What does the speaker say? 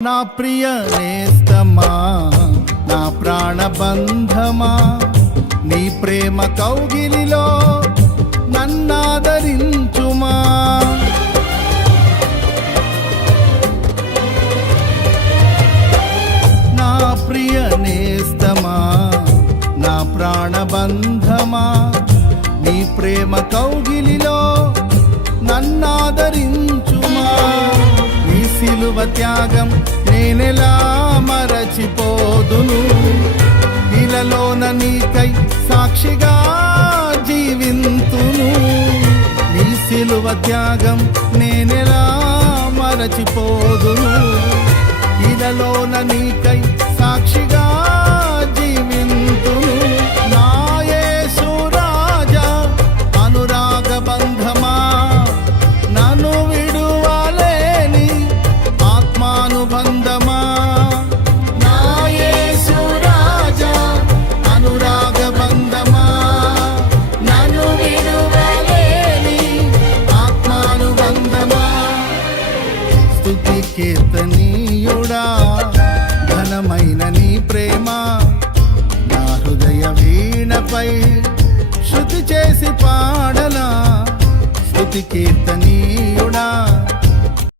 నా ప్రియ నేస్తమా, నా ప్రాణబంధమా, నీ ప్రేమ కౌగిలిలో నన్నాదరించుమా. నా ప్రియ నేస్తమా, నా ప్రాణబంధమా, నీ ప్రేమ కౌగిలిలో నన్నాదరించుమా. నీ సిలువ త్యాగం నేనెలా మరచిపోదును, ఇలలోన నీకై సాక్షిగా జీవింతును. నీ సిలువ త్యాగం నేనెలా మరచిపోదును, ఇలలోన నీకై సాక్షిగా జీవింతును. నా యేసు రాజా అనురాగ బంధమా, నన్ను విడువలేని ఆత్మానుబంధమా. నా యేసు రాజా అనురాగ బంధమా, నన్ను విడువలేని ఆత్మానుబంధమా. స్తుతి కీర్తనీయుడా, ఘనమైన నీ ప్రేమ నా హృదయ వీణపై శృతి చేసి పాడలా. స్తుతి కీర్తనీయుడా,